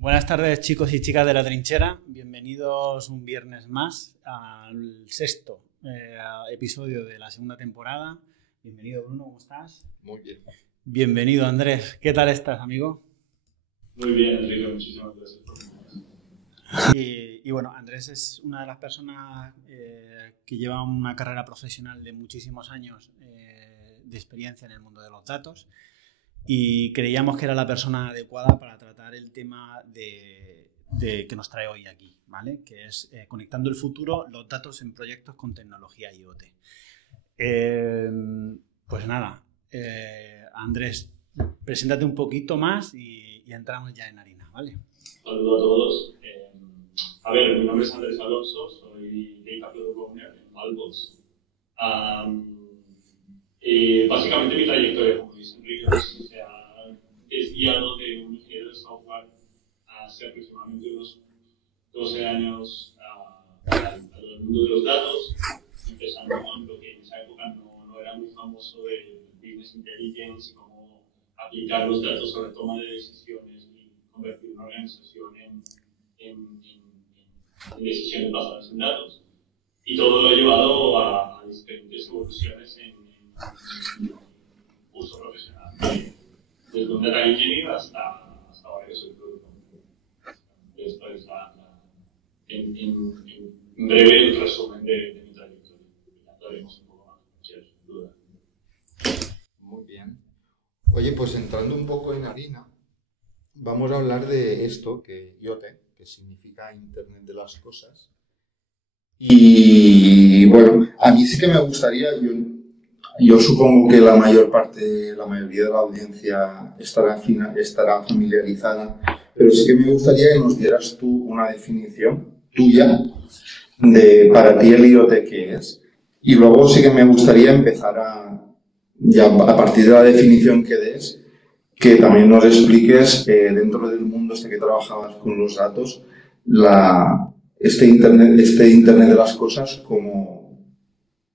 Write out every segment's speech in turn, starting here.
Buenas tardes, chicos y chicas de la trinchera. Bienvenidos un viernes más al sexto episodio de la segunda temporada. Bienvenido, Bruno, ¿cómo estás? Muy bien. Bienvenido, Andrés. ¿Qué tal estás, amigo? Muy bien, Enrique. Muchísimas gracias por venir. Y bueno, Andrés es una de las personas que lleva una carrera profesional de muchísimos años de experiencia en el mundo de los datos. Y creíamos que era la persona adecuada para tratar el tema que nos trae hoy aquí, ¿vale? Que es conectando el futuro, los datos en proyectos con tecnología IoT. Pues nada, Andrés, preséntate un poquito más y entramos ya en harina, ¿vale? Saludos a todos. Mi nombre es Andrés Alonso, soy Data Product Owner en Malbox. Básicamente mi trayectoria, como dice Enrique, se ha desviado de un ingeniero de software hace aproximadamente unos 12 años al mundo de los datos, empezando con lo que en esa época no era muy famoso de Business Intelligence y cómo aplicar los datos sobre toma de decisiones y convertir una organización en decisiones basadas en datos. Y todo lo ha llevado a diferentes evoluciones en uso profesional, desde un data engineer hasta ahora que soy productor. Esto es en breve el resumen de mi trayectoria. Ya hablaremos un poco más, sin duda. Muy bien. Oye, pues entrando un poco en harina, vamos a hablar de esto, que IoT, que significa Internet de las Cosas. Y bueno, a mí sí que me gustaría, yo supongo que la mayoría de la audiencia estará familiarizada, pero sí que me gustaría que nos dieras tú una definición tuya de para ti el IoT qué es. Y luego sí que me gustaría empezar ya a partir de la definición que des, que también nos expliques dentro del mundo que trabajabas con los datos, este Internet de las Cosas, cómo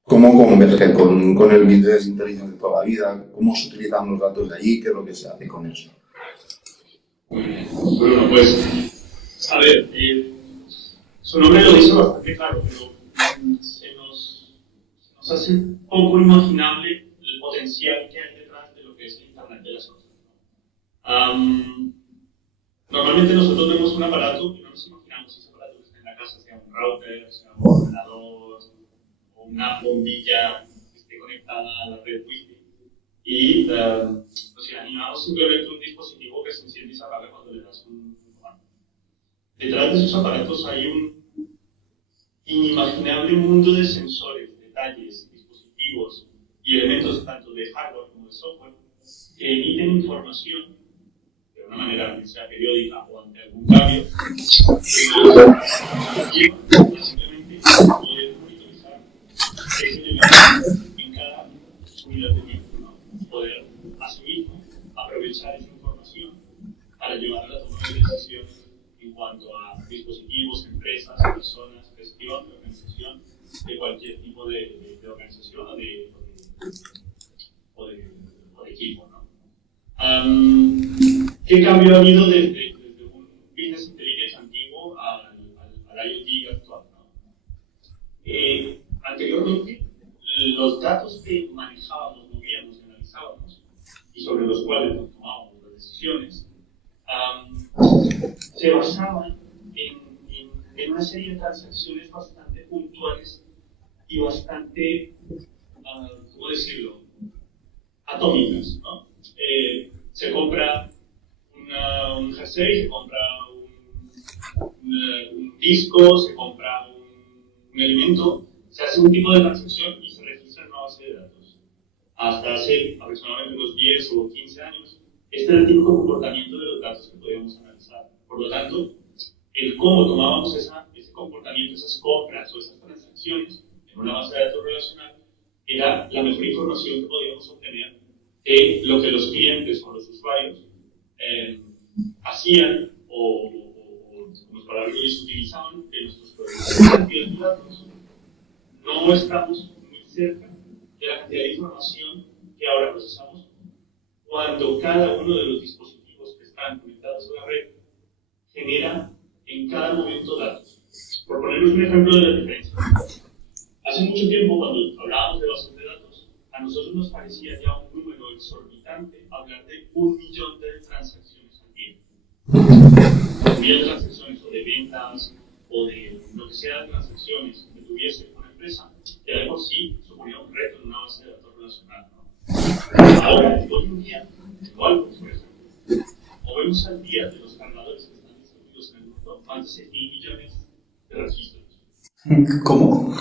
converge con el Business Intelligence de toda la vida, cómo se utilizan los datos de allí, qué es lo que se hace con eso. Bueno, pues, a ver, su nombre lo dice bastante claro, pero se nos hace poco imaginable el potencial que hay detrás de lo que es el Internet de las Cosas. Normalmente nosotros vemos un aparato y no nos imaginamos ese aparato que está en la casa, sea un router, sea un ordenador o una bombilla que esté conectada a la red Wi-Fi. Y nos imaginamos simplemente un dispositivo que se enciende y se apaga cuando le das un comando. Detrás de esos aparatos hay un inimaginable mundo de sensores, detalles, dispositivos y elementos tanto de hardware como de software que emiten información de una manera que sea periódica o ante algún cambio, que simplemente poder monitorizar ese elemento en cada unidad de tiempo, ¿no? Poder asumir, aprovechar esa información para llevar a la toma de decisiones en cuanto a dispositivos, empresas, personas, gestión, organización de cualquier tipo de organización o de equipo, ¿no? ¿Qué cambio ha habido desde un Business Intelligence antiguo al IoT actual, ¿no? Anteriormente, los datos que manejábamos, movíamos y analizábamos, y sobre los cuales nos tomábamos las decisiones, se basaban en una serie de transacciones bastante puntuales y bastante, ¿cómo decirlo?, atómicas, ¿no? Se compra un jersey, se compra un disco, se compra un elemento, se hace un tipo de transacción y se registra en una base de datos. Hasta hace aproximadamente unos 10 o 15 años, este era el tipo de comportamiento de los datos que podíamos analizar. Por lo tanto, el cómo tomábamos ese comportamiento, esas compras o esas transacciones en una base de datos relacional, era la mejor información que podíamos obtener de lo que los clientes o los usuarios hacían o como palabras que ellos utilizaban de nuestros productos. La cantidad de datos no estamos muy cerca de la cantidad de información que ahora procesamos cuando cada uno de los dispositivos que están conectados a la red genera en cada momento datos. Por ponerles un ejemplo de la diferencia. Hace mucho tiempo, cuando hablábamos de bases de datos, a nosotros nos parecía ya un número exorbitante hablar de 1 millón de transacciones al día. 1 millón de transacciones o de ventas o de lo que sea de transacciones que tuviese una empresa, ya de por sí suponía un reto en una base de datos relacional, ¿no? Ahora, hoy en día, igual, por ejemplo, movemos al día de los cargadores que están distribuidos en el mundo más de 6.000 millones de registros. ¿Cómo?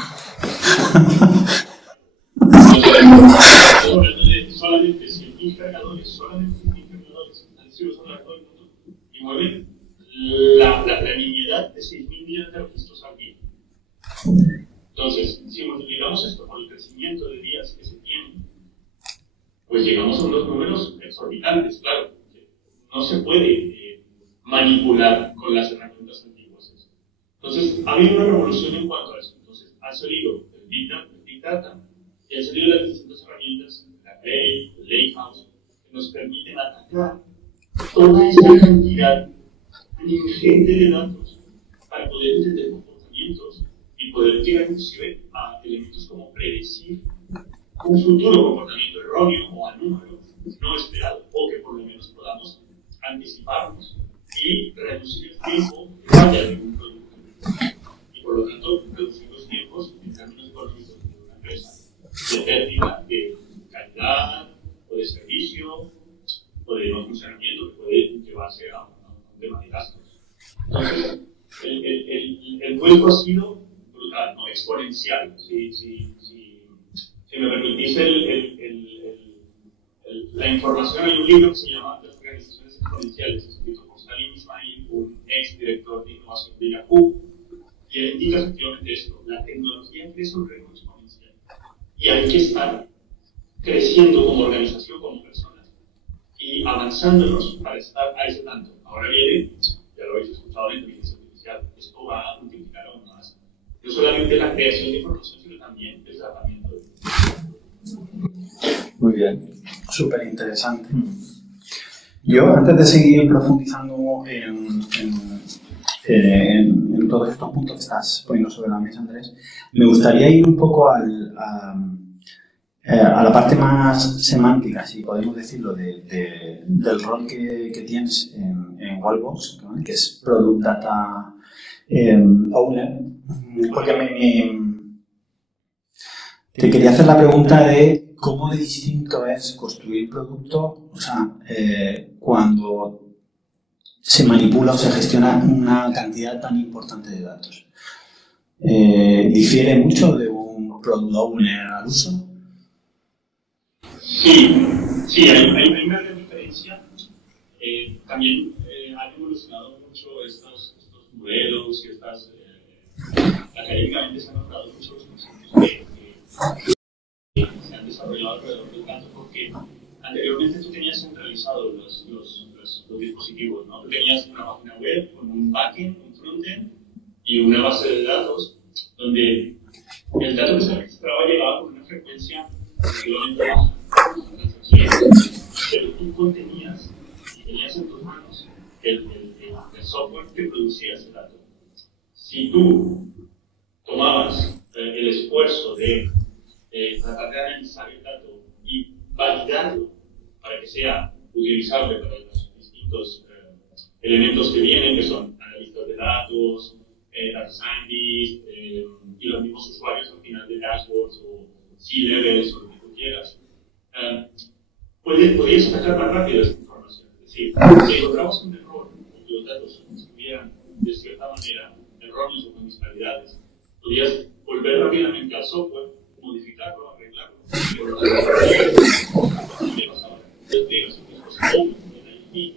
Estamos hablando de solamente 100.000 cargadores, solamente 100.000 cargadores que están distribuidos a lo largo del mundo y mueven la nimiedad de 6.000 millones de registros al día. Entonces, si multiplicamos esto por el crecimiento de días que se tienen, pues llegamos a unos números exorbitantes, claro. No se puede manipular con las herramientas antiguas. Entonces, ha habido una revolución en cuanto a eso. Entonces, ha salido el Big Data y han salido las distintas herramientas, la Lake, el Lakehouse, que nos permiten atacar toda esa cantidad ingente de datos para poder entender comportamientos y poder llegar inclusive a elementos como predecir un futuro comportamiento erróneo o anómalo no esperado, o que por lo menos podamos anticiparnos y reducir el tiempo de falla de un producto. Y por lo tanto, reducir los tiempos en términos económicos de una empresa, de pérdida de calidad o de servicio o de no funcionamiento que puede llevarse a un tema de gastos. Entonces, el vuelco ha sido brutal, ¿no? Exponencial. Si me permitís la información, hay un libro que se llama Las organizaciones exponenciales, escrito por Salim Ismail, un ex director de innovación de Yahoo, y él indica efectivamente esto: la tecnología crece a un ritmo exponencial y hay que estar creciendo como organización, como personas y avanzándonos para estar a ese tanto. Ahora viene, ya lo habéis escuchado, la inteligencia artificial. Esto va a multiplicar aún más no solamente la creación de información, sino también el tratamiento de información. Muy bien. Súper interesante. Yo, antes de seguir profundizando en todos estos puntos que estás poniendo sobre la mesa, Andrés, me gustaría ir un poco a la parte más semántica, si podemos decirlo, del rol que tienes en Wallbox, ¿no? Que es Product Data Owner, porque te quería hacer la pregunta de cómo de distinto es construir producto, o sea, cuando se manipula o se gestiona una cantidad tan importante de datos. ¿Difiere mucho de un Product Owner al uso? Sí, hay una gran diferencia. También han evolucionado mucho estos modelos y académicamente se han notado mucho los conceptos que se han desarrollado alrededor del dato, porque anteriormente tú tenías centralizados los dispositivos, ¿no? Tú tenías una página web con un backend, un frontend y una base de datos donde el dato que se registraba llegaba con una frecuencia relativamente baja, pero tú contenías y tenías en tus manos el software que producía ese dato. Si tú tomabas el esfuerzo de tratar de analizar el dato y validarlo para que sea utilizable para los distintos elementos que vienen, que son analistas de datos, data scientists y los mismos usuarios al final de dashboards o C-levels o lo que tú quieras, podías sacar más rápido esta información. Es decir, si encontramos un error en que los datos estuvieran de cierta manera erróneos o con disparidades, podías volver rápidamente al software, modificarlo, arreglarlo. ¿Qué pasa ahora? Despliegas un dispositivo en IT,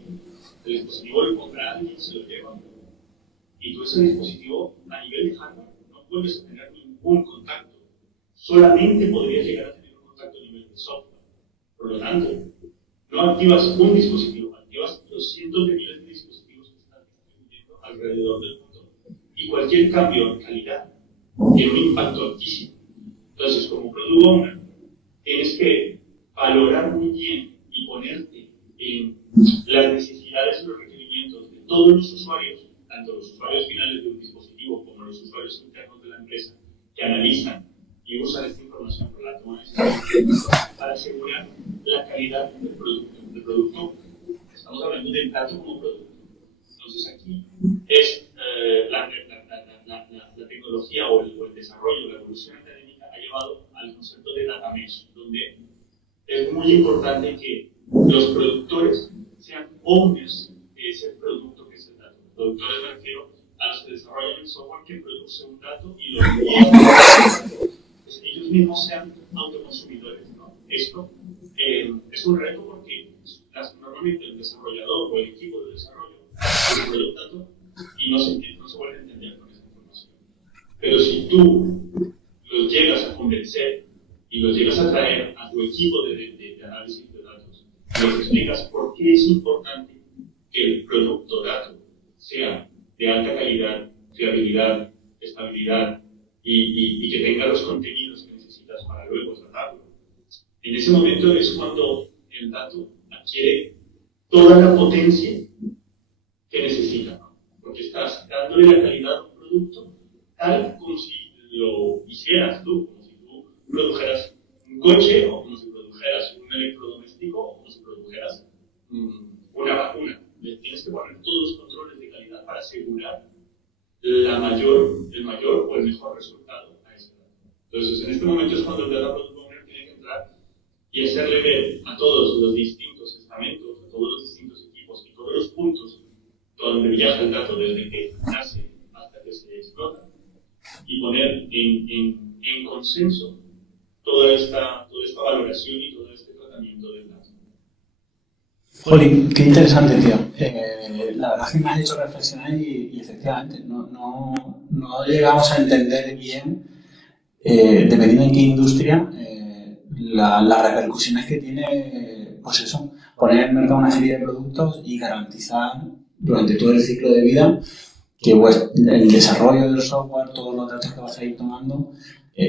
el dispositivo lo compra alguien, se lo lleva, y tú ese dispositivo a nivel de hardware no vuelves a tener ningún contacto. Solamente podrías llegar a tener un contacto a nivel de software. Por lo tanto, no activas un dispositivo, activas los cientos de miles de dispositivos que están distribuyendo alrededor del mundo. Y cualquier cambio en calidad tiene un impacto altísimo. Entonces, como Product Owner, tienes que valorar muy bien y ponerte en las necesidades y los requerimientos de todos los usuarios de producto, estamos hablando del dato como producto. Entonces aquí es la tecnología o el desarrollo, la evolución académica ha llevado al concepto de data mesh, donde es muy importante que los productores sean owners de ese producto que es el dato. Productores me refiero a los que desarrollan el software que produce un dato y lo envían. Ellos mismos sean autoconsumidores, ¿no? Esto es un reto porque normalmente el desarrollador o el equipo de desarrollo desarrolla un dato y no se vuelve a entender con esa información. Pero si tú los llegas a convencer y los llegas a traer a tu equipo de análisis de datos, les explicas por qué es importante que el producto dato sea de alta calidad, fiabilidad, estabilidad y que tenga los contenidos que necesitas para luego tratarlo. En ese momento es cuando el dato adquiere toda la potencia que necesita, ¿no? Porque estás dándole la calidad a un producto tal como si lo hicieras tú, como si tú produjeras un coche o como si produjeras un electrodoméstico o como si produjeras una vacuna. Le tienes que poner todos los controles de calidad para asegurar el mayor o el mejor resultado a ese dato. Entonces, en este momento es cuando el Data Product Owner tiene que entrar y hacerle ver a todos los distintos estamentos, a todos los distintos equipos y todos los puntos donde viaja el dato desde que nace hasta que se explota y poner en consenso toda esta valoración y todo este tratamiento del dato. Jolín, qué interesante, tío. La verdad es que me has hecho reflexionar y efectivamente no llegamos a entender bien, dependiendo en qué industria, las repercusiones que tiene, pues eso, poner en el mercado una serie de productos y garantizar durante todo el ciclo de vida que pues, el desarrollo del software, todos los datos que vas a ir tomando,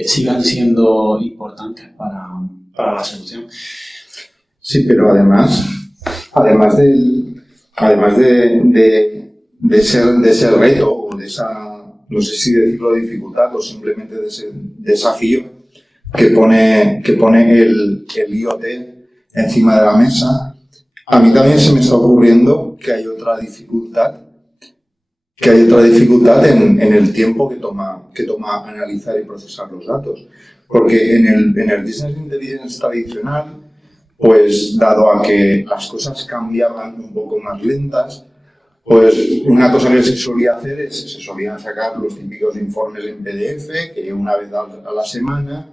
sigan siendo importantes para la solución. Sí, pero además de ese reto o de esa, no sé si decirlo dificultad o simplemente de ese desafío que pone el IoT encima de la mesa, a mí también se me está ocurriendo que hay otra dificultad en el tiempo que toma analizar y procesar los datos. Porque en el Business Intelligence tradicional, pues dado a que las cosas cambiaban un poco más lentas, pues una cosa que se solía hacer es se solían sacar los típicos informes en PDF, que una vez a la semana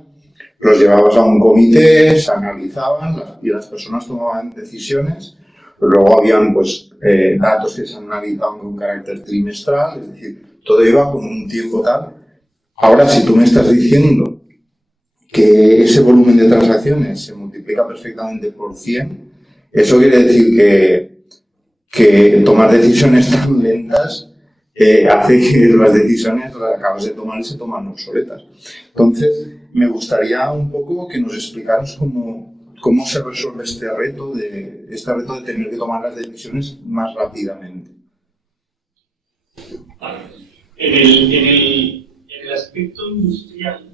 los llevabas a un comité, se analizaban y las personas tomaban decisiones. Luego habían pues, datos que se analizaban con carácter trimestral, es decir, todo iba con un tiempo tal. Ahora, si tú me estás diciendo que ese volumen de transacciones se multiplica perfectamente por 100, eso quiere decir que tomar decisiones tan lentas hace que las decisiones las acabas de tomar y se toman obsoletas. Entonces, me gustaría un poco que nos explicaras cómo se resuelve este reto de tener que tomar las decisiones más rápidamente. En el aspecto industrial,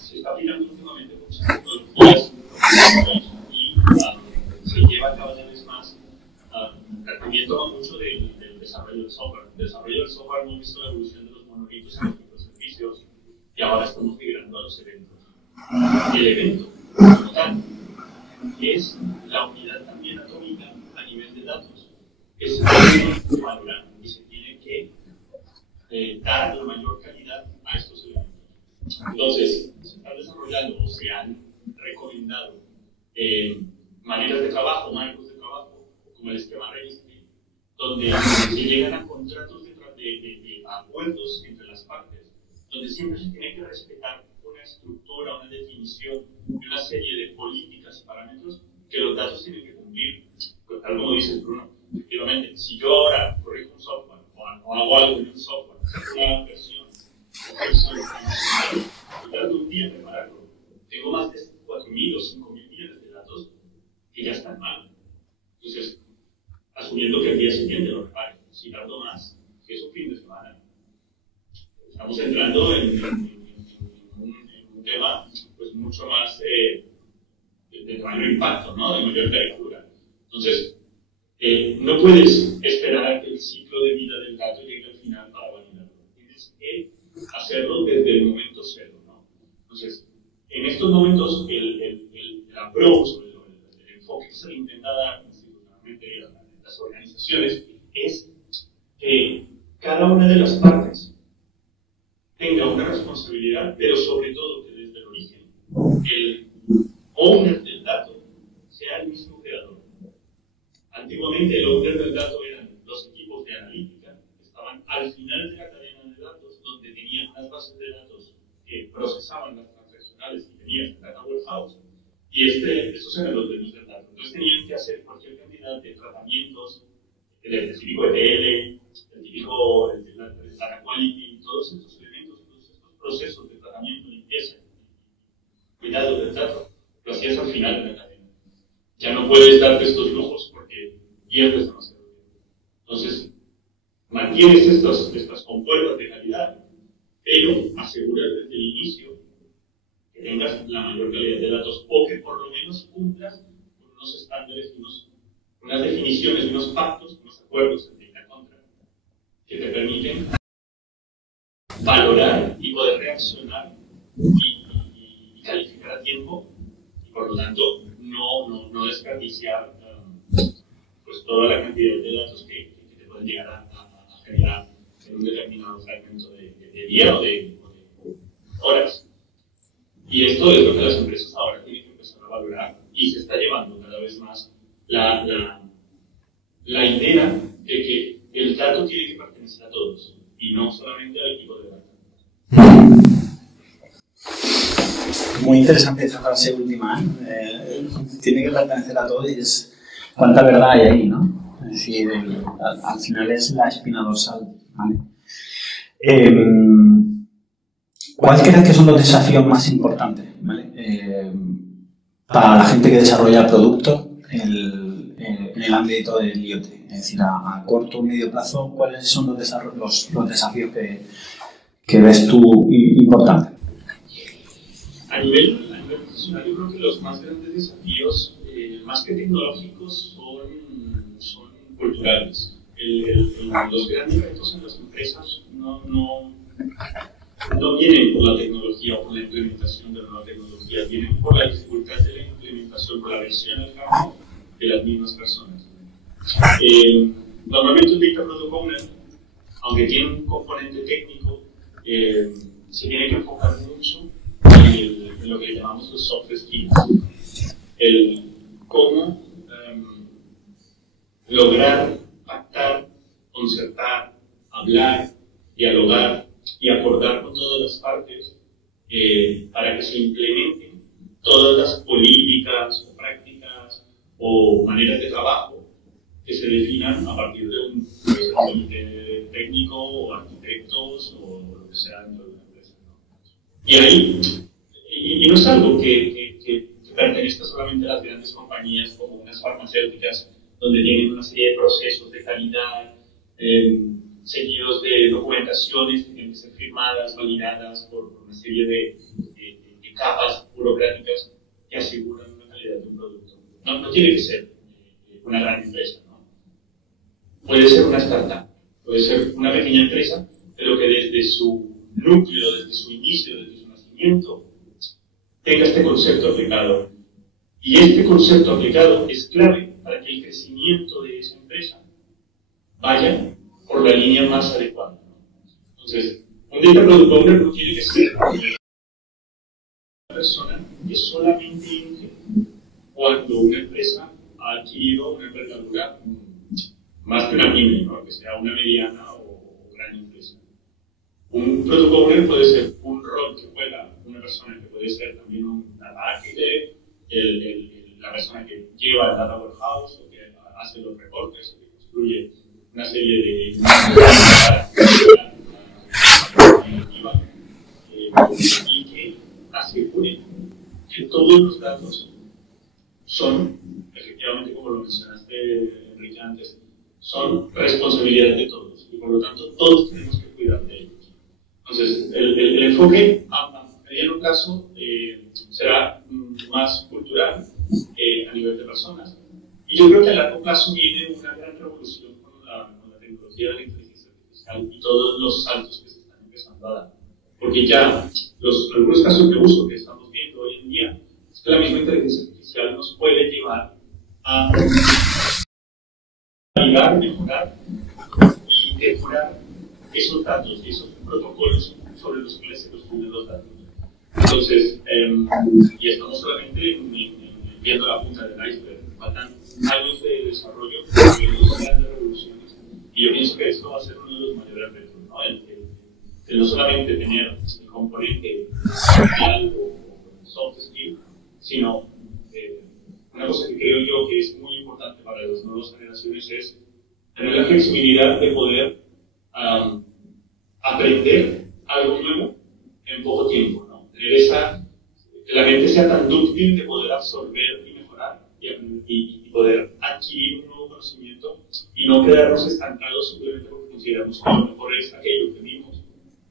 se está aplicando últimamente muchas tecnologías y se lleva cada vez más. También toma mucho del desarrollo del software. El desarrollo del software hemos visto la evolución de los monolitos a los microservicios y ahora estamos migrando a los eventos. El evento, como tal, es la unidad también atómica a nivel de datos que se tiene que valorar y se tiene que dar la mayor calidad a estos eventos. Entonces, se están desarrollando o se han recomendado maneras de trabajo, marcos de trabajo, como el esquema registry, donde se llegan a contratos de acuerdos entre las partes, donde siempre se tiene que respetar una estructura, una definición y una serie de políticas y parámetros que los datos tienen que cumplir. Pues, tal como dice Bruno, efectivamente, si yo ahora corrijo un software o hago algo en un software, una versión, tardo un día en prepararlo. Tengo más de 4.000 o 5.000 millones de datos que ya están mal. Entonces, asumiendo que el día siguiente lo repare, si tardo más, que es un fin de semana. Estamos entrando en un tema pues, mucho más de mayor impacto, ¿no? De mayor envergadura. Entonces, no puedes esperar a que el ciclo de vida del dato llegue al final para validarlo. Tienes que hacerlo desde el momento cero, ¿no? Entonces, en estos momentos, el approach, el enfoque que se le intenta dar institucionalmente a las organizaciones es que cada una de las partes tenga una responsabilidad, pero sobre todo que desde el origen el owner del dato sea el mismo creador. Antiguamente el owner del dato eran los equipos de analítica, que estaban al final de la cadena de datos, donde tenían las bases de datos que procesaban las transaccionales y tenían el data warehouse, y estos eran los dueños del dato. Entonces tenían que hacer cualquier cantidad de tratamientos, el típico ETL, el típico data quality, todos estos elementos, todos estos procesos de tratamiento, limpieza, cuidado del dato, lo hacías al final de la cadena. Ya no puedes darte estos lujos porque pierdes demasiado tiempo. Entonces, mantienes estas compuertas de calidad, pero aseguras desde el inicio que tengas la mayor calidad de datos o que por lo menos cumplas con unos estándares, unas definiciones, unos pactos, unos acuerdos en la contra que te permiten valorar y poder reaccionar y calificar a tiempo y por lo tanto no desperdiciar pues toda la cantidad de datos que te pueden llegar a generar en un determinado fragmento de día o de horas. Y esto es lo que las empresas ahora tienen que empezar a valorar y se está llevando cada vez más la idea de que el dato tiene que pertenecer a todos y no solamente al equipo de datos. Muy interesante esa frase última, tiene que pertenecer a todos y es cuánta verdad hay ahí, ¿no? Es decir, al final es la espina dorsal, ¿vale? ¿Cuáles crees que son los desafíos más importantes, ¿vale? Para la gente que desarrolla productos en el ámbito del IoT? Es decir, a corto o medio plazo, ¿cuáles son los desafíos que ves tú importantes? A nivel profesional, yo creo que los más grandes desafíos, más que tecnológicos, son culturales. Los grandes retos en las empresas no vienen por la tecnología o por la implementación de la nueva tecnología, vienen por la dificultad de la implementación, por la versión al cambio de las mismas personas. Normalmente un Data Product Owner, aunque tiene un componente técnico, se tiene que enfocar mucho en lo que llamamos los soft skills. El cómo lograr pactar, concertar, hablar, dialogar y acordar con todas las partes para que se implementen todas las políticas o prácticas o maneras de trabajo que se definan a partir de un comité técnico o arquitectos o lo que sea dentro de una empresa, ¿no? Y ahí, y no es algo que pertenezca solamente a las grandes compañías como unas farmacéuticas donde tienen una serie de procesos de calidad seguidos de documentaciones que tienen que ser firmadas, validadas por una serie de capas burocráticas que aseguran una calidad de un producto. No tiene que ser una gran empresa, ¿no? Puede ser una startup, puede ser una pequeña empresa, pero que desde su núcleo, desde su inicio, desde su nacimiento, tenga este concepto aplicado. Y este concepto aplicado es clave para que el crecimiento de esa empresa vaya por la línea más adecuada. Entonces, un Data Product Owner no tiene que ser una persona que solamente entre cuando una empresa ha adquirido una envergadura más que una pyme, ¿no? Que sea una mediana o gran empresa. Un Product Owner puede ser un rol que juega una persona que puede ser también un data architect, la persona que lleva el data warehouse o que hace los reportes o que construye una serie de y que asegure que todos los datos son, efectivamente, como lo mencionaste, Enrique, antes, son responsabilidad de todos y por lo tanto todos tenemos que cuidar de ellos. Entonces, el enfoque a mediano plazo será más cultural a nivel de personas. Y yo creo que a largo plazo viene una gran revolución con la tecnología de la inteligencia artificial y todos los saltos que se están empezando a dar. Porque ya algunos casos de uso que estamos viendo hoy en día es que la misma inteligencia artificial nos puede llevar a validar, mejorar y depurar esos datos y esos protocolos sobre los cuales se construyen los datos. Entonces, y estamos solamente viendo la punta del iceberg. Faltan años de desarrollo, grandes revoluciones. Y yo pienso que esto va a ser uno de los mayores retos, ¿no? El no solamente tener el componente social o soft skill, sino una cosa que creo yo que es muy importante para las nuevas generaciones es tener la flexibilidad de poder aprender algo nuevo en poco tiempo, ¿no? Tener que la mente sea tan dúctil de poder absorber y mejorar y poder adquirir un nuevo conocimiento y no quedarnos estancados simplemente porque consideramos que lo mejor es aquello que vimos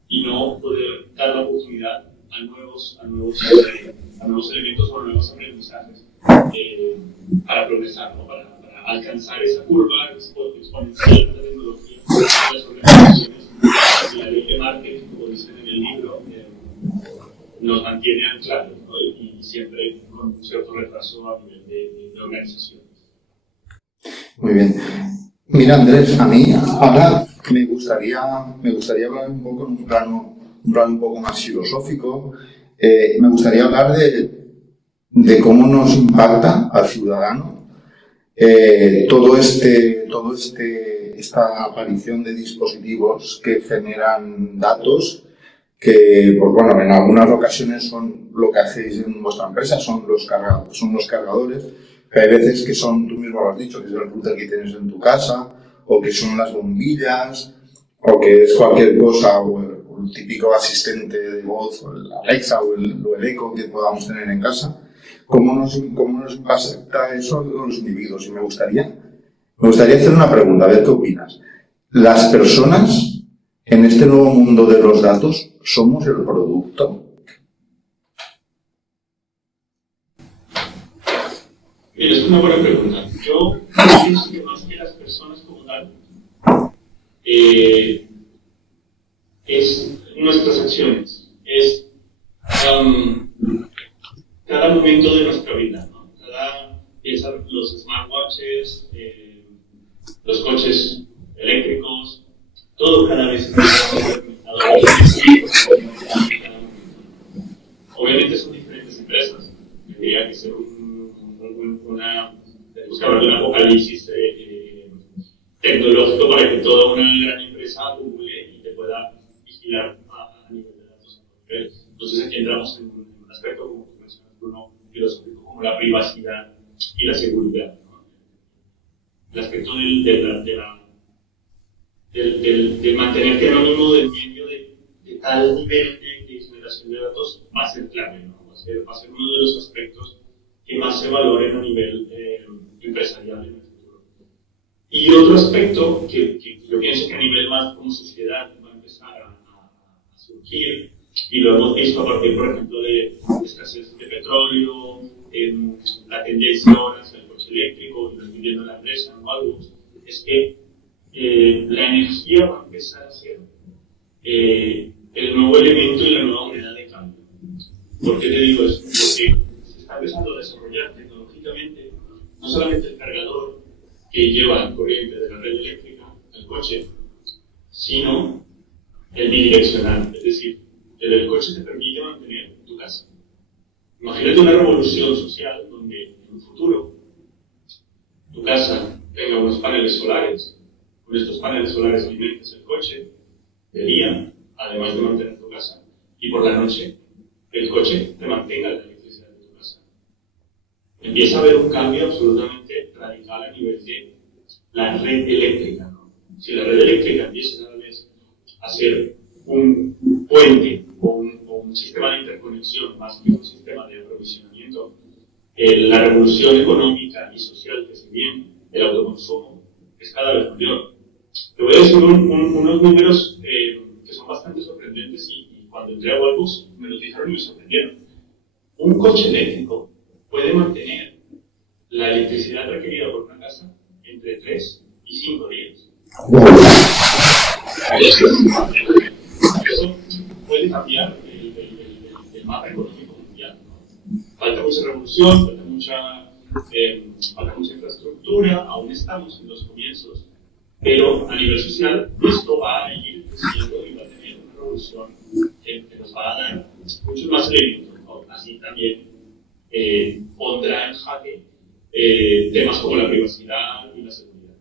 y no poder dar la oportunidad a nuevos elementos o a nuevos aprendizajes para progresar, ¿no? Para alcanzar esa curva exponencial de la tecnología, de las organizaciones y la ley de marketing, como dicen en el libro, nos mantiene anclados, ¿no? Y siempre con un cierto retraso a nivel de organización. Muy bien. Mira, Andrés, a mí ahora me gustaría hablar un poco en un plano un poco más filosófico. Me gustaría hablar de cómo nos impacta al ciudadano esta aparición de dispositivos que generan datos que, pues bueno, en algunas ocasiones son lo que hacéis en vuestra empresa, son los cargadores, pero hay veces que son, tú mismo lo has dicho, que es el router que tienes en tu casa, o que son las bombillas, o que es cualquier cosa, o el típico asistente de voz, o el Alexa, o el Echo que podamos tener en casa. ¿Cómo nos impacta eso a los individuos? Y me gustaría hacer una pregunta, a ver qué opinas. ¿Las personas en este nuevo mundo de los datos somos el producto? Mira, es una buena pregunta. Yo pienso que más que las personas como tal, es nuestras acciones, es cada momento de nuestra vida, ¿no? Piensa los smartwatches, los coches eléctricos, todo cada vez más conectado. Obviamente son diferentes empresas. Tendría que ser buscar un apocalipsis tecnológico para que toda una gran empresa acumule y te pueda vigilar a nivel de datos. Entonces aquí entramos en un aspecto, como tú mencionas, Bruno, filosófico, como la privacidad y la seguridad, ¿no? El aspecto de mantenerte anónimo del medio de tal nivel de generación de datos va a ser clave, ¿no? Va a ser uno de los aspectos que más se valoren a nivel empresarial en el futuro. Y otro aspecto que yo pienso que a nivel más como sociedad va a empezar a surgir, y lo hemos visto a partir, por ejemplo, de escasez de petróleo, la tendencia ahora hacia el coche eléctrico, y lo estoy viendo en la empresa, ¿no? Algo, es que la energía va a empezar a ser el nuevo elemento y la nueva moneda de cambio. ¿Por qué te digo esto? Porque se está empezando a desarrollar tecnológicamente no solamente el cargador que lleva corriente de la red eléctrica al coche, sino el bidireccional, es decir, el del coche te permite mantener tu casa. Imagínate una revolución social donde en un futuro tu casa tenga unos paneles solares. Con estos paneles solares alimentes el coche de día, además de mantener tu casa, y por la noche el coche te mantenga la electricidad de tu casa. Empieza a haber un cambio absolutamente radical a nivel de la red eléctrica, ¿no? Si la red eléctrica empieza cada vez a ser un puente o un sistema de interconexión más que un sistema de aprovisionamiento, la revolución económica y social que se viene, el autoconsumo, es cada vez mayor. Te voy a decir unos números que son bastante sorprendentes y cuando entré a Wallbox me los dijeron y me sorprendieron. Un coche eléctrico puede mantener seguida por una casa entre 3 y 5 días. Eso puede cambiar el mapa económico mundial, ¿no? Falta mucha revolución, falta mucha infraestructura, aún estamos en los comienzos, pero a nivel social esto va a ir creciendo y va a tener una revolución que nos va a dar muchos más elementos, ¿no? Así también pondrá en jaque temas como la privacidad y la seguridad.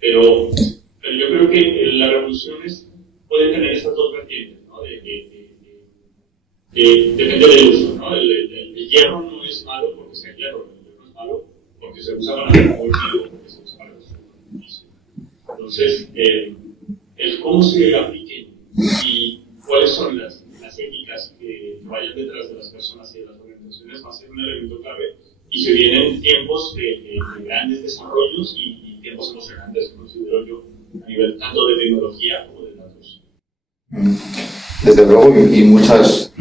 Pero yo creo que las revoluciones pueden tener estas dos vertientes, ¿no? Depende del uso, ¿no? El hierro no es malo porque sea hierro, el hierro es malo porque se usa para el cultivo, porque se usa para el servicio. Entonces, el cómo se apliquen y cuáles son las éticas que vayan detrás de las personas y de las organizaciones va a ser un elemento clave, y se vienen tiempos de grandes desarrollos y tiempos emocionantes, considero yo, a nivel tanto de tecnología como de datos. Desde luego, y muchas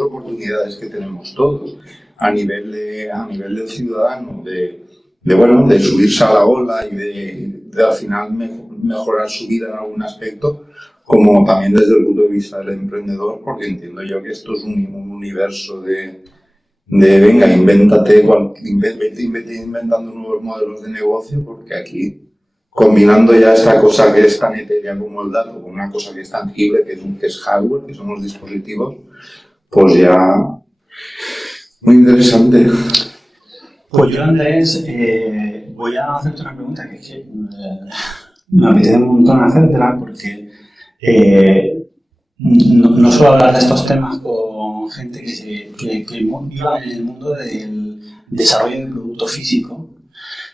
oportunidades que tenemos todos a nivel del ciudadano, de subirse a la ola y de al final mejorar su vida en algún aspecto, como también desde el punto de vista del emprendedor, porque entiendo yo que esto es un universo de venga, vete inventando nuevos modelos de negocio, porque aquí, combinando ya esta cosa que es tan etérea como el dato con una cosa que es tangible, que es hardware, que son los dispositivos, pues ya muy interesante. Pues yo, Andrés, voy a hacerte una pregunta que es que me apetece un montón hacértela, porque no suelo hablar de estos temas con gente que viva en el mundo del desarrollo del producto físico,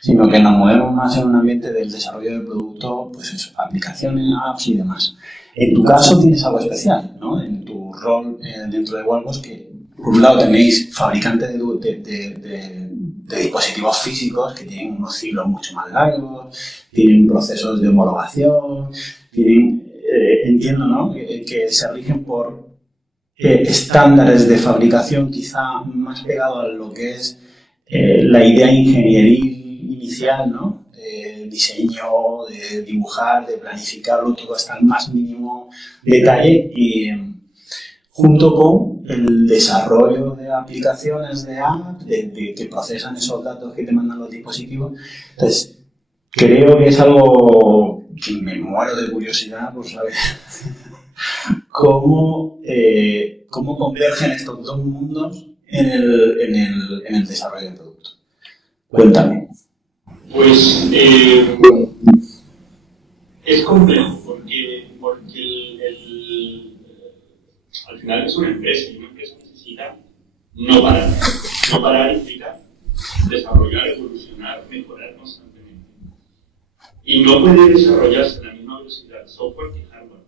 sino que nos movemos más en un ambiente del desarrollo del producto, pues eso, aplicaciones, apps y demás. En tu caso tienes algo especial, ¿no? En tu rol dentro de Wallbox, que por un lado tenéis fabricantes de dispositivos físicos que tienen unos ciclos mucho más largos, tienen procesos de homologación, entiendo, ¿no? Que se rigen por estándares de fabricación quizá más pegados a lo que es la idea ingenieril inicial, ¿no? Diseño, de dibujar, de planificarlo todo hasta el más mínimo detalle, y junto con el desarrollo de aplicaciones de apps que procesan esos datos que te mandan los dispositivos. Entonces, creo que es algo que me muero de curiosidad por saber cómo convergen estos dos mundos en el desarrollo del producto. Cuéntame. Pues es complejo porque al final es una empresa, y una empresa necesita no parar. No parar implica desarrollar, evolucionar, mejorar constantemente. Y no puede desarrollarse a la misma velocidad software que hardware.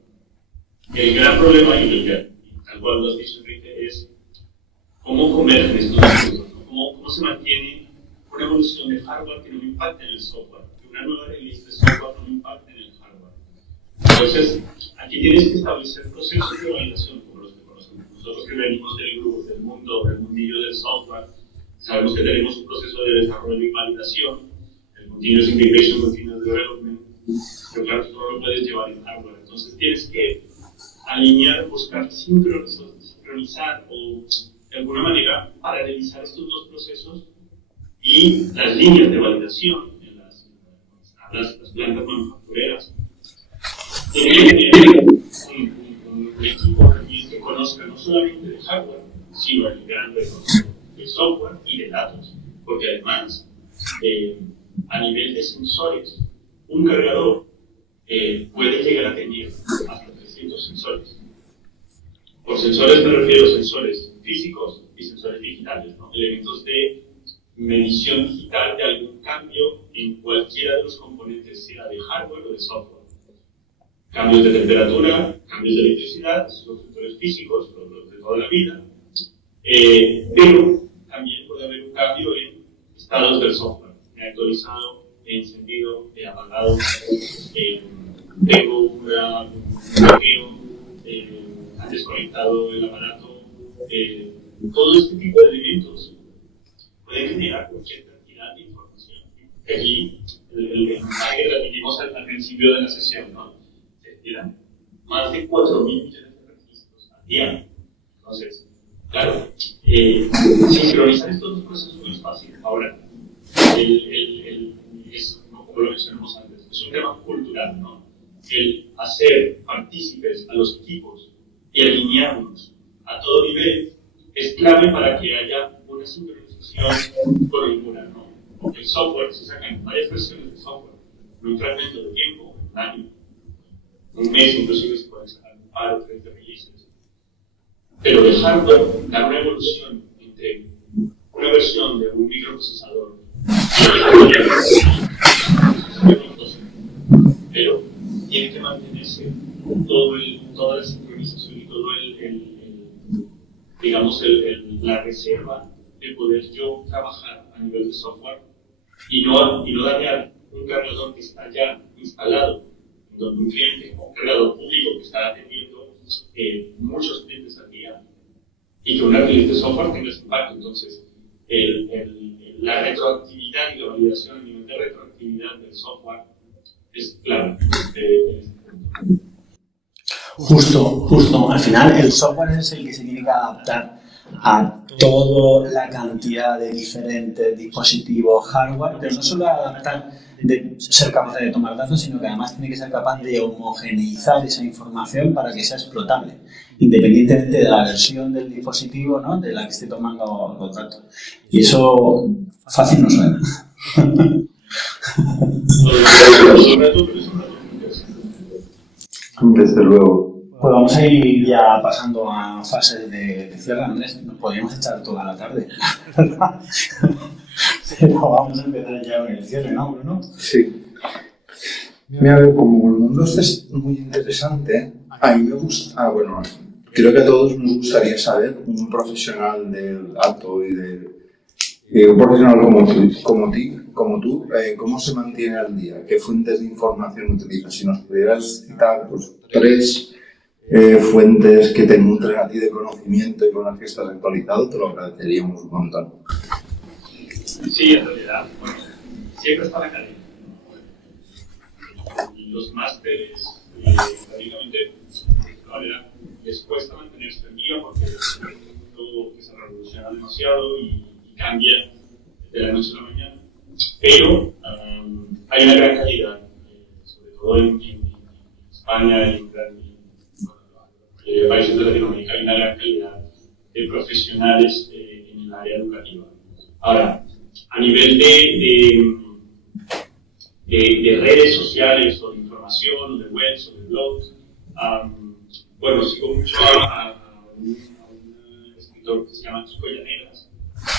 El gran problema, y tal cual lo has dicho, Enrique, es cómo convergen estos dos puntos, ¿no? Cómo se mantiene una evolución de hardware que no impacte en el software, que una nueva release de software no impacte en el hardware. Entonces, aquí tienes que establecer procesos de validación como los que conocemos. Nosotros que venimos del grupo, del mundillo del software, sabemos que tenemos un proceso de desarrollo y validación, el continuous integration, continuous development, pero claro, tú no lo puedes llevar en hardware. Entonces tienes que alinear, buscar sincronizar o de alguna manera paralelizar estos dos procesos y las líneas de validación en las plantas manufactureras. Tiene que tener un equipo que conozca no solamente de hardware, sino el gran reconocimiento de software y de datos, porque además, a nivel de sensores, un cargador puede llegar a tener hasta 300 sensores. Por sensores me refiero a sensores físicos y sensores digitales, ¿no? Elementos de medición digital de algún cambio en cualquiera de los componentes, sea de hardware o de software. Cambios de temperatura, cambios de electricidad, esos son sensores físicos, los de toda la vida, pero también puede haber un cambio en estados del software. He actualizado, he encendido, he apagado, tengo un bloqueo, ha desconectado el aparato. Todo este tipo de elementos pueden generar cualquier cantidad de información. que aquí el mensaje que transmitimos al principio de la sesión, ¿no? Eran más de 4.000 millones de registros al día. Entonces, claro, sincronizar estos dos procesos no es fácil. Ahora, es, como lo mencionamos antes, es un tema cultural, ¿no? El hacer partícipes a los equipos y alinearnos a todo nivel es clave para que haya una sincronización correcta, ¿no? El software se sacan varias versiones de software en un fragmento de tiempo, un año, un mes, inclusive se pueden sacar un par o 30 releases. Pero el hardware da una evolución entre una versión de un microprocesador pero tiene que mantenerse toda la sincronización y todo digamos, la reserva de poder yo trabajar a nivel de software y no dañar un cargador que está ya instalado, donde un cliente o un cargador público que está atendiendo muchos clientes al día y que una release de software tenga ese impacto. Entonces, la retroactividad y la validación a nivel de retroactividad del software es clave. Justo. Al final, el software es el que se tiene que adaptar a toda la cantidad de diferentes dispositivos hardware, pero no solo adaptar de ser capaz de tomar datos, sino que además tiene que ser capaz de homogeneizar esa información para que sea explotable, independientemente de la versión del dispositivo, ¿no?, de la que esté tomando los datos. Y eso fácil no suena. Desde luego. Pues vamos a ir ya pasando a fases de cierre, Andrés. Nos podríamos echar toda la tarde, ¿verdad? Pero vamos a empezar ya con el cierre, ¿no, Bruno? Sí. Mira, como el mundo este es muy interesante, a mí me gusta, bueno, creo que a todos nos gustaría saber, un profesional del dato y un profesional como tú, ¿cómo se mantiene al día? ¿Qué fuentes de información utilizas? Si nos pudieras citar, pues, 3 fuentes que te nutren a ti de conocimiento y con las que estás actualizado, te lo agradeceríamos un montón. Sí, en realidad, bueno, siempre está la academia. Los másteres, prácticamente, de esta manera, les cuesta mantenerse en día porque es un mundo que se revoluciona demasiado y cambia de la noche a la mañana. Pero hay una gran calidad, sobre todo en España y en países de Latinoamérica, hay una gran calidad de profesionales en el área educativa. Ahora, a nivel de redes sociales o de información, o de webs o de blogs, bueno, sigo mucho a un escritor que se llama Kiko Llaneras,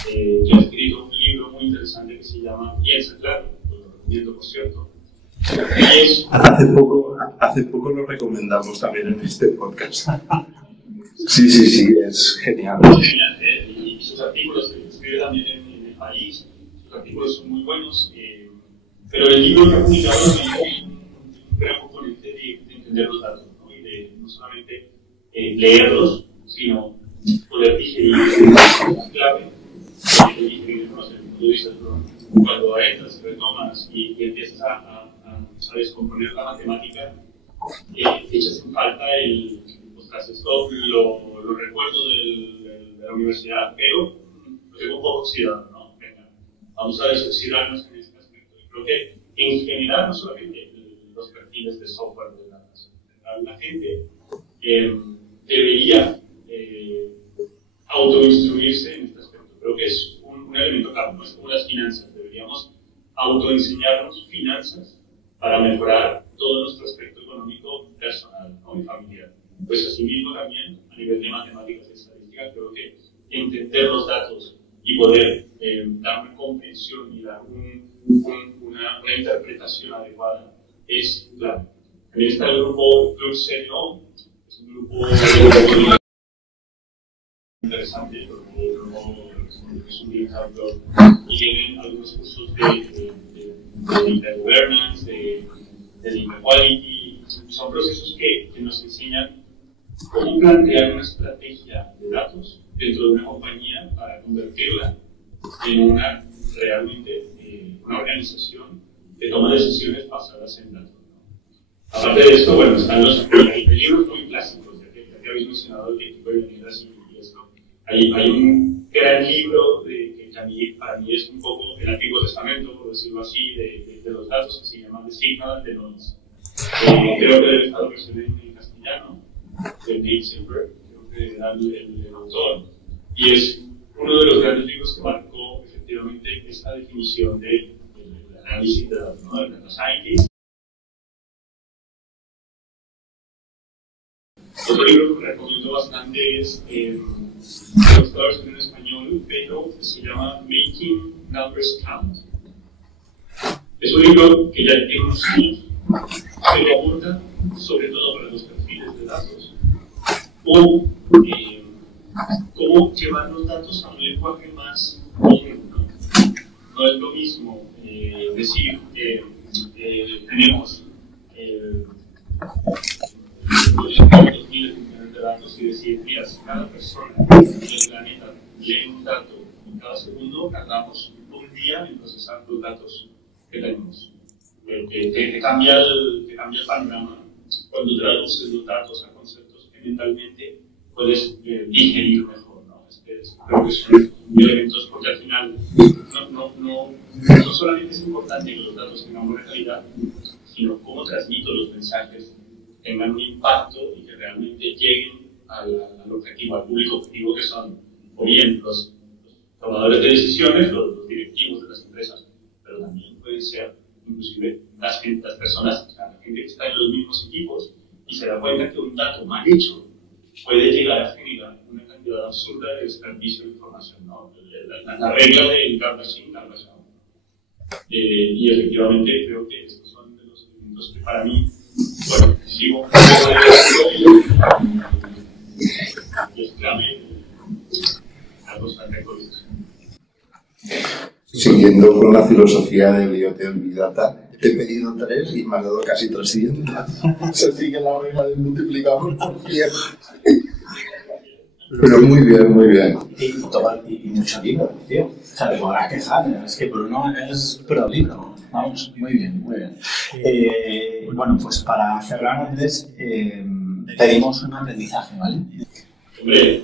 que ha escrito un libro muy interesante que se llama Piensa Claro, lo recomiendo, por cierto. Hace poco lo recomendamos también en este podcast. Sí, es genial. Y sus artículos que escribe también en El País, sus artículos son muy buenos, pero el libro que ha publicado también un gran componente de entender los datos, ¿no? Y de no solamente leerlos, sino poder digerirlos. Es clave de digerirlos desde el punto de vista de cuando entras, retomas y empiezas a descomponer la matemática, echas en falta esto lo recuerdo de la universidad, pero lo tengo un poco oxidado, ¿no? Venga, vamos a desoxidarnos en este aspecto. Y creo que en general, no solamente los perfiles de software de datos, la gente debería autoinstruirse en este aspecto. Creo que es un elemento clave, no es como las finanzas, deberíamos autoenseñarnos finanzas para mejorar todo nuestro aspecto económico personal, ¿no?, y familiar. Pues asimismo también, a nivel de matemáticas y estadística, creo que entender los datos y poder dar una comprensión y dar una interpretación adecuada es clave. También está el grupo Club Serio, es un grupo interesante, porque es un ejemplo y tienen algunos cursos de data governance, de data quality. Son procesos que nos enseñan cómo plantear una estrategia de datos dentro de una compañía para convertirla en realmente una organización que toma decisiones basadas en datos. Aparte de esto, bueno, están los libros muy clásicos, ya que habéis mencionado el equipo de Leonidas y esto. Hay un gran libro que para mí es un poco el Antiguo Testamento, por decirlo así, de los datos, que se llama The Signal and the Noise. Creo que debe estar versión en castellano, de Nate Silver, creo que era el autor, y es uno de los grandes libros que marcó efectivamente esta definición del análisis de datos, ¿no? Del data scientist. Otro libro que recomiendo bastante es, no está la versión en español, pero se llama Making Numbers Count. Es un libro que ya tiene unos años, pero aborda, sobre todo para los perfiles de datos, o cómo llevar los datos a un lenguaje más común, ¿no? No es lo mismo decir que tenemos 200 miles de datos y decir, mira, si cada persona del planeta lee un dato en cada segundo, tardamos un día en procesar los datos que tenemos. Te cambia el panorama cuando traduces los datos a conceptos que mentalmente puedes digerir mejor, ¿no? Creo que son elementos porque al final no solamente es importante que los datos tengan buena calidad, sino cómo transmito los mensajes tengan un impacto y que realmente lleguen al objetivo, al público objetivo que son o bien los tomadores de decisiones, los directivos de las empresas, pero también pueden ser inclusive las personas, o sea, la gente que está en los mismos equipos y se da cuenta que un dato mal hecho puede llegar a generar una cantidad absurda de desperdicio de información, ¿no? La regla del garbage in, garbage out. Y efectivamente creo que estos son de los elementos que para mí, bueno, sigo y es clave la constante actualización. Siguiendo con la filosofía del IoT Big Data, te he pedido 3 y me has dado casi 300. Se sigue la regla del multiplicador por 100. Pero muy bien, muy bien. Y mucho libro, tío. O sea, te podrás quejar, es que Bruno es pro libro. Vamos, muy bien, muy bien. Bueno, pues para cerrar, Andrés, pedimos un aprendizaje, ¿vale? Hombre,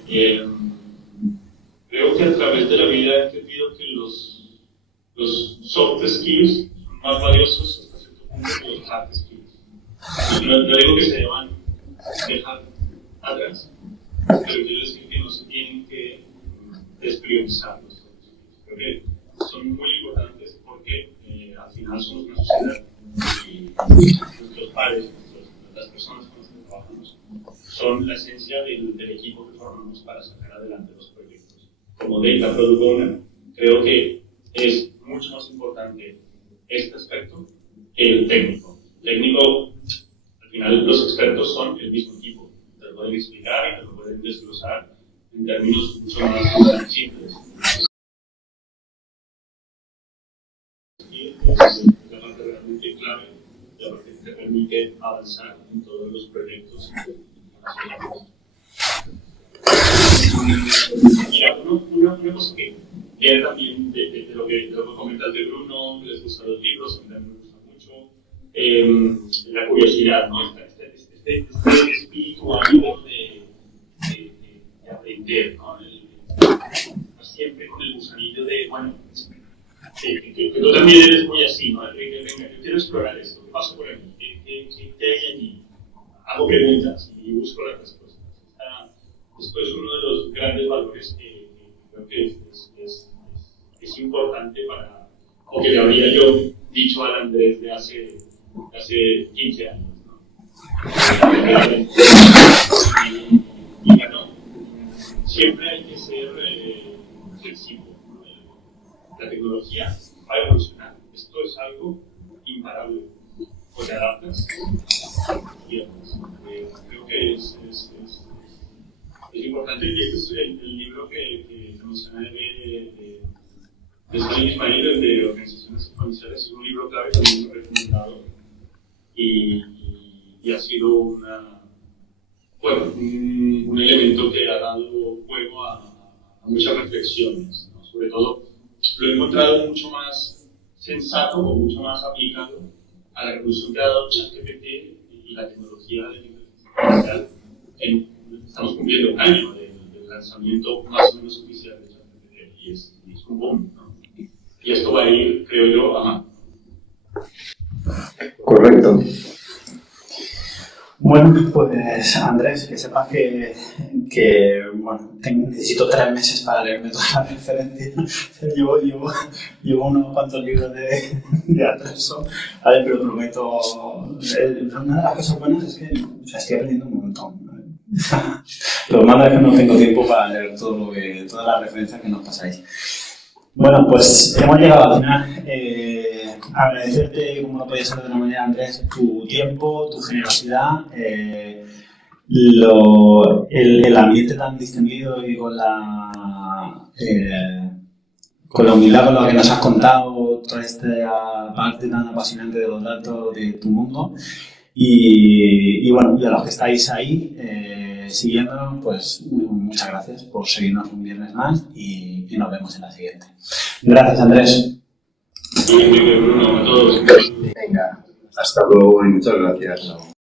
creo que a través de la vida he entendido que los soft skills son más valiosos hasta cierto punto que los hard skills. No digo que se deban dejar atrás, pero quiero decir que no se tienen que despriorizar los soft skills. Creo que son muy importantes porque al final somos una sociedad y nuestros padres, las personas con las que trabajamos, son la esencia del equipo que formamos para sacar adelante los proyectos. Como Data Product Owner, creo que es mucho más importante este aspecto que el técnico. El técnico, al final, los expertos son el mismo equipo. Te lo pueden explicar y te lo pueden desglosar en términos mucho más simples. Y es la parte realmente clave, la parte que te permite avanzar en todos los proyectos. Mira, una cosa que viene también de lo que comentas de Bruno, que les gustan los libros, a mí también me gusta mucho, la curiosidad, ¿no? Este espíritu ánimo de aprender, ¿no? Siempre con el gusanillo de, bueno, que tú también eres muy así, ¿no? Venga, yo quiero explorar esto, ¿qué pasa por aquí? ¿Qué hay allí? Hago preguntas y busco las respuestas. Esto es uno de los grandes valores que creo que es importante para, o que le habría yo dicho al Andrés de hace 15 años, ¿no? Y bueno, siempre hay que ser flexible. La tecnología va a evolucionar. Esto es algo imparable. O te adaptas y otras. Creo que es importante, y este es el libro que mencioné de Salim Ismail, el de Organizaciones Exponenciales, es un libro clave que también me he recomendado y ha sido un elemento que ha dado juego a muchas reflexiones, ¿no? Sobre todo, lo he encontrado mucho más sensato o mucho más aplicado a la revolución que ha dado ChatGPT y la tecnología de la inteligencia artificial. Estamos cumpliendo un año del lanzamiento más o menos oficial de ChatGPT y es un boom, ¿no? Y esto va a ir, creo yo, a más. Correcto. Bueno, pues Andrés, que sepas que bueno, necesito 3 meses para leerme todas las referencias. Llevo unos cuantos libros de atrezo, ¿vale? Pero prometo. Una de las cosas buenas es que estoy aprendiendo un montón, ¿vale? Lo malo es que no tengo tiempo para leer todas las referencias que nos pasáis. Bueno, pues hemos llegado al final. Agradecerte, como no podía ser de otra manera, Andrés, tu tiempo, tu generosidad, el ambiente tan distendido y con la humildad con la que nos has contado toda esta parte tan apasionante de los datos de tu mundo. Y bueno, y a los que estáis ahí siguiéndonos, pues muchas gracias por seguirnos un viernes más y nos vemos en la siguiente. Gracias, Andrés. Bruno, a todos. Venga, hasta luego y muchas gracias.